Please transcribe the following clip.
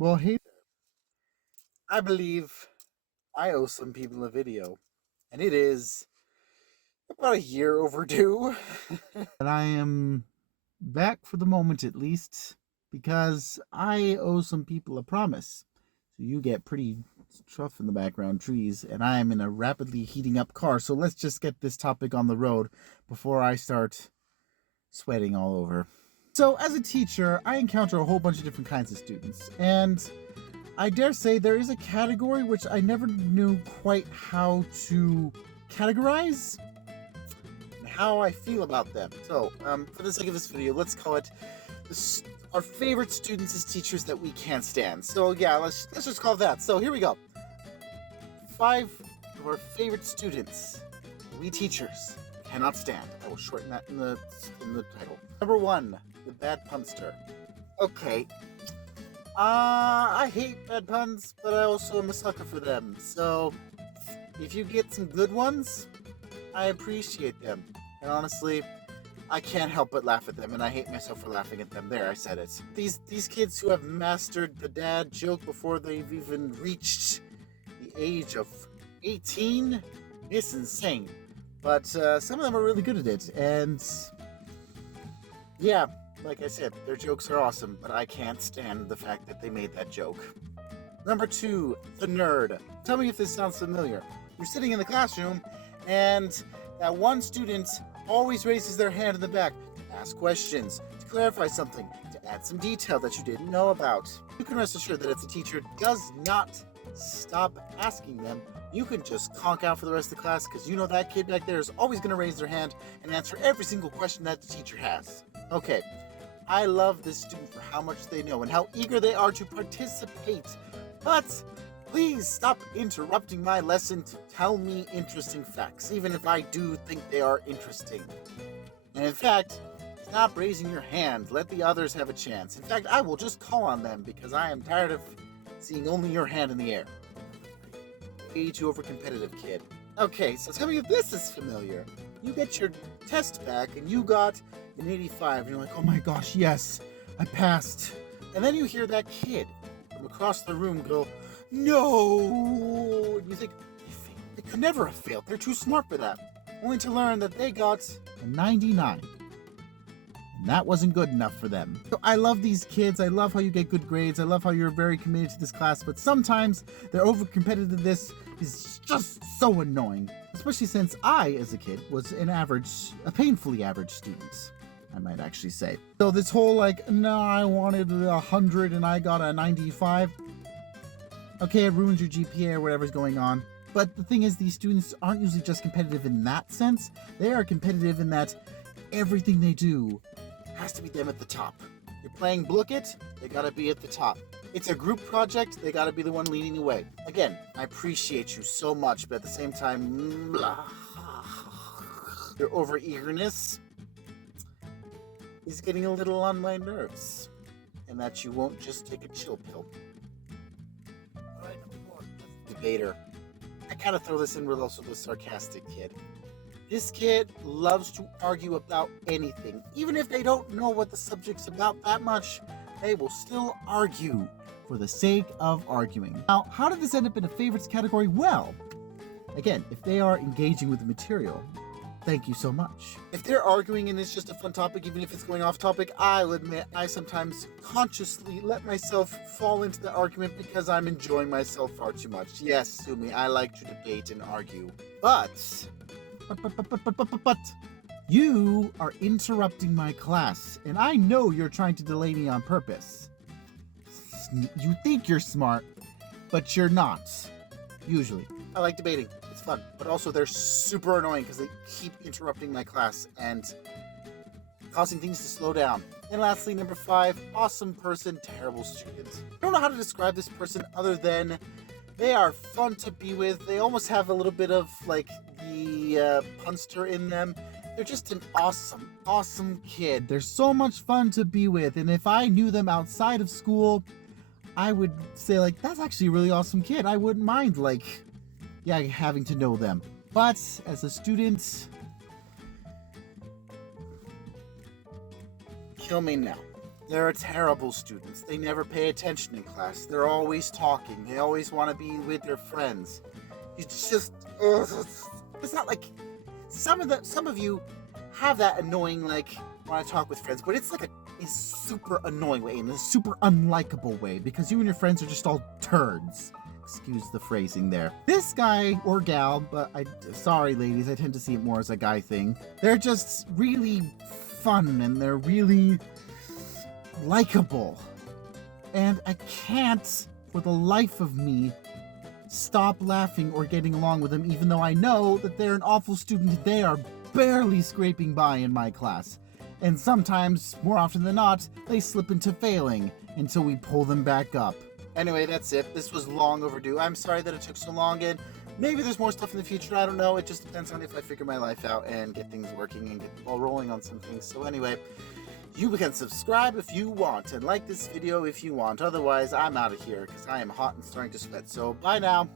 Well, hey, I believe I owe some people a video, and it is about a year overdue. But I am back for the moment at least, because I owe some people a promise. So you get pretty tough in the background trees, and I am in a rapidly heating up car. So let's just get this topic on the road before I start sweating all over. So, as a teacher, I encounter a whole bunch of different kinds of students, and I dare say there is a category which I never knew quite how to categorize and how I feel about them. So, for the sake of this video, let's call it our favorite students as teachers that we can't stand. So, yeah, let's just call it that. So, here we go. 5 of our favorite students we teachers cannot stand. I will shorten that in the title. Number 1, the bad punster. Okay, I hate bad puns, but I also am a sucker for them. So, if you get some good ones, I appreciate them. And honestly, I can't help but laugh at them, and I hate myself for laughing at them. There, I said it. These kids who have mastered the dad joke before they've even reached the age of 18, it's insane. But some of them are really good at it, and yeah, like I said, their jokes are awesome, but I can't stand the fact that they made that joke. Number 2, the nerd. Tell me if this sounds familiar. You're sitting in the classroom, and that one student always raises their hand in the back to ask questions, to clarify something, to add some detail that you didn't know about. You can rest assured that if the teacher does not stop asking them, you can just conk out for the rest of the class, because you know that kid back there is always going to raise their hand and answer every single question that the teacher has. Okay, I love this student for how much they know and how eager they are to participate. But please stop interrupting my lesson to tell me interesting facts, even if I do think they are interesting. And in fact, stop raising your hand. Let the others have a chance. In fact, I will just call on them because I am tired of seeing only your hand in the air. Way too overcompetitive, kid. Okay, so tell me if this is familiar. You get your test back and you got an 85, and you're like, oh my gosh, yes, I passed. And then you hear that kid from across the room go, no! And you think, they could never have failed. They're too smart for that. Only to learn that they got a 99. And that wasn't good enough for them. So I love these kids. I love how you get good grades. I love how you're very committed to this class. But sometimes their overcompetitiveness is just so annoying. Especially since I, as a kid, was a painfully average student, I might actually say. So this whole no, I wanted 100 and I got a 95. Okay, it ruins your GPA or whatever's going on. But the thing is, these students aren't usually just competitive in that sense. They are competitive in that everything they do has to be them at the top. You're playing Blook It, they gotta be at the top. It's a group project, they gotta be the one leading the way. Again, I appreciate you so much, but at the same time, your over-eagerness is getting a little on my nerves. And that you won't just take a chill pill. Alright, number 4, debater. I kind of throw this in with also the sarcastic kid. This kid loves to argue about anything. Even if they don't know what the subject's about that much, they will still argue for the sake of arguing. Now, how did this end up in a favorites category? Well, again, if they are engaging with the material, thank you so much. If they're arguing and it's just a fun topic, even if it's going off topic, I'll admit I sometimes consciously let myself fall into the argument because I'm enjoying myself far too much. Yes, sue me, I like to debate and argue. But you are interrupting my class, and I know you're trying to delay me on purpose. You think you're smart, but you're not. Usually. I like debating. It's fun. But also they're super annoying because they keep interrupting my class and causing things to slow down. And lastly, number 5, awesome person, terrible student. I don't know how to describe this person other than they are fun to be with. They almost have a little bit of the punster in them. They're just an awesome kid. They're so much fun to be with. And if I knew them outside of school, I would say that's actually a really awesome kid. I wouldn't mind having to know them. But as a student, kill me now. They're terrible students. They never pay attention in class. They're always talking. They always want to be with their friends. It's just, it's not like some of you have that annoying, like, when I talk with friends, but it's like a super annoying way, in a super unlikable way, because you and your friends are just all turds. Excuse the phrasing there. This guy or gal, but sorry ladies, I tend to see it more as a guy thing. They're just really fun and they're really likable. And I can't, for the life of me, stop laughing or getting along with them, even though I know that they're an awful student. They are barely scraping by in my class. And sometimes, more often than not, they slip into failing until we pull them back up. Anyway, that's it. This was long overdue. I'm sorry that it took so long, and maybe there's more stuff in the future. I don't know. It just depends on if I figure my life out and get things working and get the ball rolling on some things. So anyway, you can subscribe if you want and like this video if you want. Otherwise, I'm out of here because I am hot and starting to sweat. So bye now.